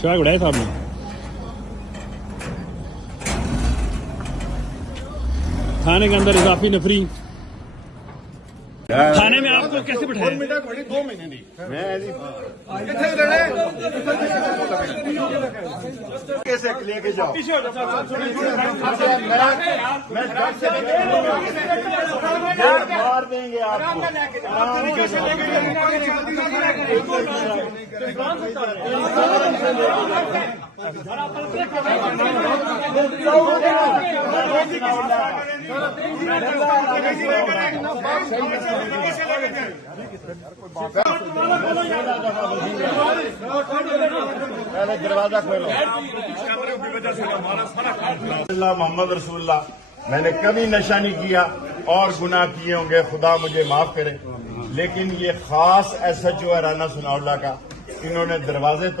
शाह उड़ाया साहब ने। थाने के अंदर इजाफी नफरी। थाने में आपको कैसे बिठाया? 2 महीने नहीं कैसे लेके जाओ मार देंगे आपको। पहले दरवाजा खोलो। मोहम्मद रसूलुल्लाह, मैंने कभी नशा नहीं किया और गुनाह किए होंगे, खुदा मुझे माफ करे, लेकिन ये खास SHO है राना सनाउल्लाह का, इन्होंने दरवाजे तोड़